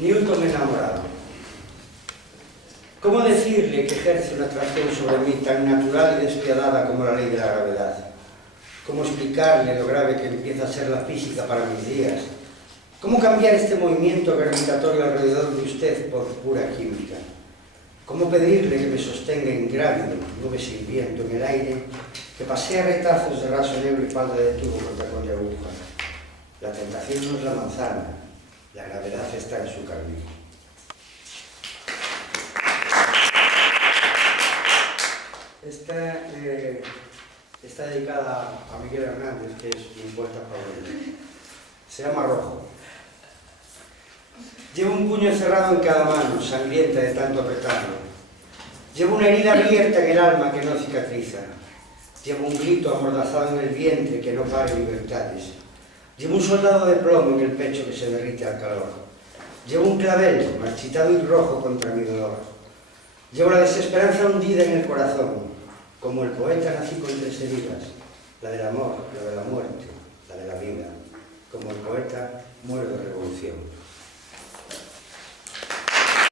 Newton enamorado. ¿Cómo decirle que ejerce una atracción sobre mí tan natural y despiadada como la ley de la gravedad? ¿Cómo explicarle lo grave que empieza a ser la física para mis días? ¿Cómo cambiar este movimiento gravitatorio alrededor de usted por pura química? ¿Cómo pedirle que me sostenga ingrávido, nube sin viento en el aire, que pasea retazos de raso negro y falda de tubo con tacón de aguja? La tentación no es la manzana, la gravedad está en su carmín. Esta está dedicada a Miguel Hernández, que es mi poeta favorito. Se llama Rojo. Llevo un puño cerrado en cada mano, sangrienta de tanto apretarlo. Llevo una herida abierta en el alma que no cicatriza. Llevo un grito amordazado en el vientre que no pare libertades. Llevo un soldado de plomo en el pecho que se derrite al calor. Llevo un clavel marchitado y rojo contra mi dolor. Llevo la desesperanza hundida en el corazón. Como el poeta nací con tres heridas, la del amor, la de la muerte, la de la vida. Como el poeta muero de revolución.